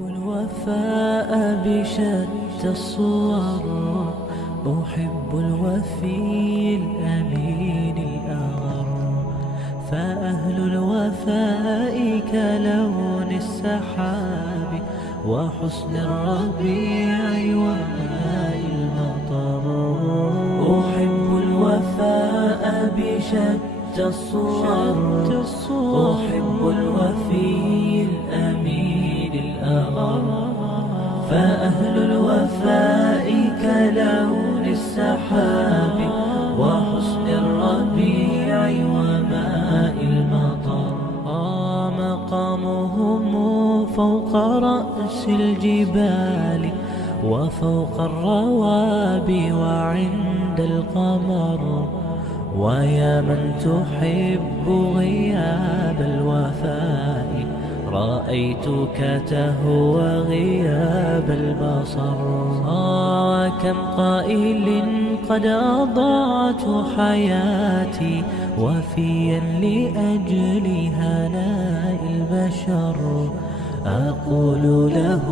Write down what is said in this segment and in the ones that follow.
الوفاء بشتى الصور، أحب الوفي الأمين الأغر، فأهل الوفاء كلون السحاب وحسن الربيع وماء المطر. أحب الوفاء بشتى الصور، أحب الوفي الأمين الأغر، فأهل الوفاء كلون السحاب وحسن الربيع وماء المطر. مقامهم فوق رأس الجبال وفوق الروابي وعند عند القمر. ويا من تحب غياب الوفاء رأيتك تهوى غياب البصر. كم قائل قد أضعت حياتي وفيا لأجل هناء البشر. أقول له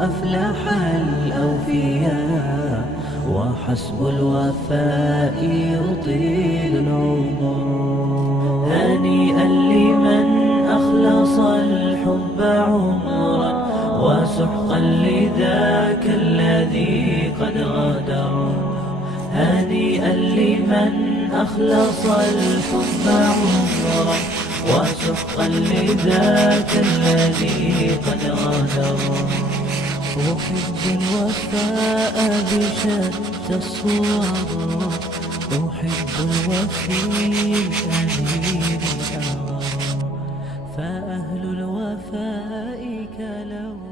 أفلح الأوفياء وحسب الوفاء يطيل العمر. هنيئا لمن أخلص الحب عمرا وسحقا لذاك الذي قد غدر. هنيئا لمن أخلص الحب عمرا وسحقا لذاك الذي قد غدر. أحب الوفاء بشتى الصور، أحب الوفي الأمين الأغر. فأهل الوفاء كلو